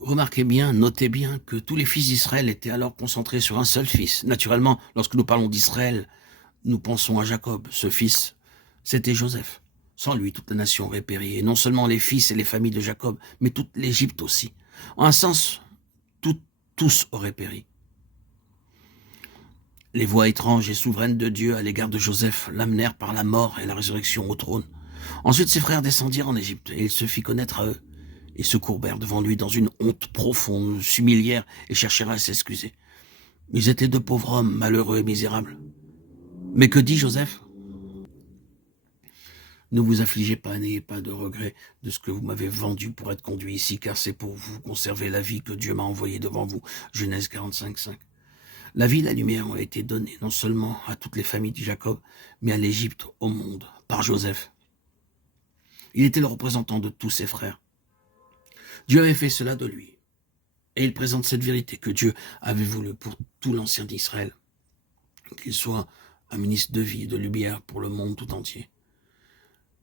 Remarquez bien, notez bien que tous les fils d'Israël étaient alors concentrés sur un seul fils. Naturellement, lorsque nous parlons d'Israël, nous pensons à Jacob. Ce fils, c'était Joseph. Sans lui, toute la nation aurait péri. Et non seulement les fils et les familles de Jacob, mais toute l'Égypte aussi. En un sens, tous auraient péri. Les voix étranges et souveraines de Dieu à l'égard de Joseph l'amenèrent par la mort et la résurrection au trône. Ensuite, ses frères descendirent en Égypte, et il se fit connaître à eux. Ils se courbèrent devant lui dans une honte profonde, s'humilièrent et cherchèrent à s'excuser. Ils étaient de pauvres hommes, malheureux et misérables. Mais que dit Joseph? Ne vous affligez pas, n'ayez pas de regret de ce que vous m'avez vendu pour être conduit ici, car c'est pour vous conserver la vie que Dieu m'a envoyée devant vous. Genèse 45:5. La vie et la lumière ont été données non seulement à toutes les familles de Jacob, mais à l'Égypte, au monde, par Joseph. Il était le représentant de tous ses frères. Dieu avait fait cela de lui. Et il présente cette vérité que Dieu avait voulu pour tout l'ancien d'Israël, qu'il soit un ministre de vie et de lumière pour le monde tout entier.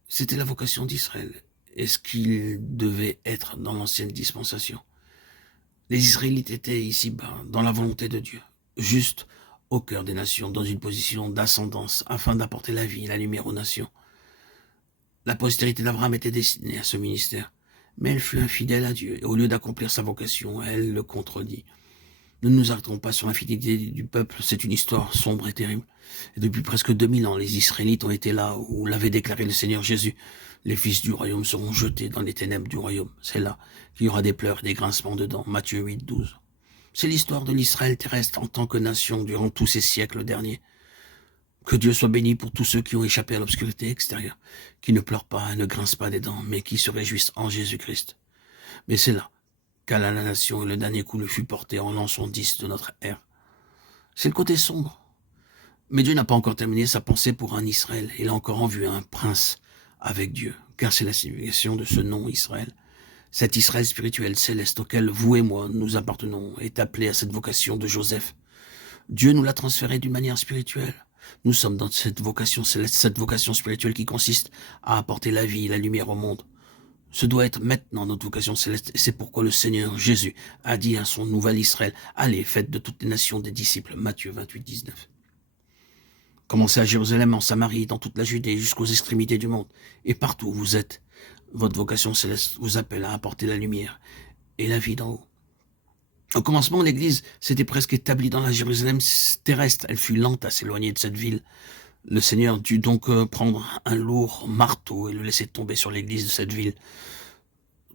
C'était la vocation d'Israël, et ce qu'il devait être dans l'ancienne dispensation. Les Israélites étaient ici-bas, dans la volonté de Dieu, juste au cœur des nations, dans une position d'ascendance, afin d'apporter la vie et la lumière aux nations. La postérité d'Abraham était destinée à ce ministère, mais elle fut infidèle à Dieu, et au lieu d'accomplir sa vocation, elle le contredit. Nous ne nous arrêterons pas sur l'infidélité du peuple, c'est une histoire sombre et terrible. Et depuis presque 2000 ans, les Israélites ont été là où l'avait déclaré le Seigneur Jésus. Les fils du royaume seront jetés dans les ténèbres du royaume. C'est là qu'il y aura des pleurs et des grincements de dents. Matthieu 8:12. C'est l'histoire de l'Israël terrestre en tant que nation durant tous ces siècles derniers. Que Dieu soit béni pour tous ceux qui ont échappé à l'obscurité extérieure, qui ne pleurent pas et ne grincent pas des dents, mais qui se réjouissent en Jésus-Christ. Mais c'est là qu'à la nation et le dernier coup le fut porté en l'an 10 de notre ère. C'est le côté sombre. Mais Dieu n'a pas encore terminé sa pensée pour un Israël. Il a encore en vue un prince avec Dieu, car c'est la signification de ce nom Israël. Cet Israël spirituel céleste auquel vous et moi nous appartenons est appelé à cette vocation de Joseph. Dieu nous l'a transféré d'une manière spirituelle. Nous sommes dans cette vocation céleste, cette vocation spirituelle qui consiste à apporter la vie et la lumière au monde. Ce doit être maintenant notre vocation céleste, et c'est pourquoi le Seigneur Jésus a dit à son nouvel Israël, allez, faites de toutes les nations des disciples, Matthieu 28:19. Commencez à Jérusalem, en Samarie, dans toute la Judée, jusqu'aux extrémités du monde, et partout où vous êtes, votre vocation céleste vous appelle à apporter la lumière et la vie d'en haut. Au commencement, l'Église s'était presque établie dans la Jérusalem terrestre, elle fut lente à s'éloigner de cette ville. Le Seigneur dut donc prendre un lourd marteau et le laisser tomber sur l'église de cette ville.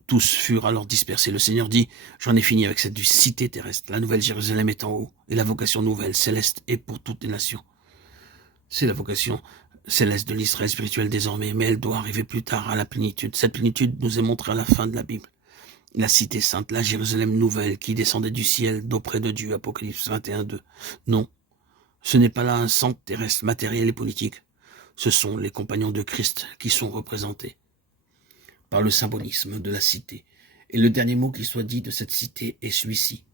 Tous furent alors dispersés. Le Seigneur dit, j'en ai fini avec cette cité terrestre. La nouvelle Jérusalem est en haut, et la vocation nouvelle, céleste, est pour toutes les nations. C'est la vocation céleste de l'Israël spirituel désormais, mais elle doit arriver plus tard à la plénitude. Cette plénitude nous est montrée à la fin de la Bible. La cité sainte, la Jérusalem nouvelle, qui descendait du ciel d'auprès de Dieu, Apocalypse 21:2. Non. Ce n'est pas là un centre terrestre matériel et politique. Ce sont les compagnons de Christ qui sont représentés par le symbolisme de la cité. Et le dernier mot qui soit dit de cette cité est celui-ci.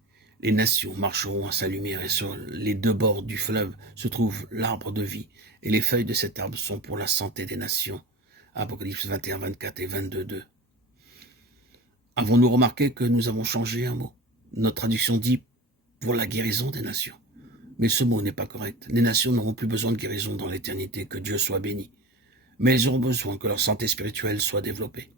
Les nations marcheront à sa lumière et sur les deux bords du fleuve se trouve l'arbre de vie et les feuilles de cet arbre sont pour la santé des nations. Apocalypse 21:24 et 22:2. Avons-nous remarqué que nous avons changé un mot? Notre traduction dit pour la guérison des nations. Mais ce mot n'est pas correct. Les nations n'auront plus besoin de guérison dans l'éternité, que Dieu soit béni. Mais elles auront besoin que leur santé spirituelle soit développée.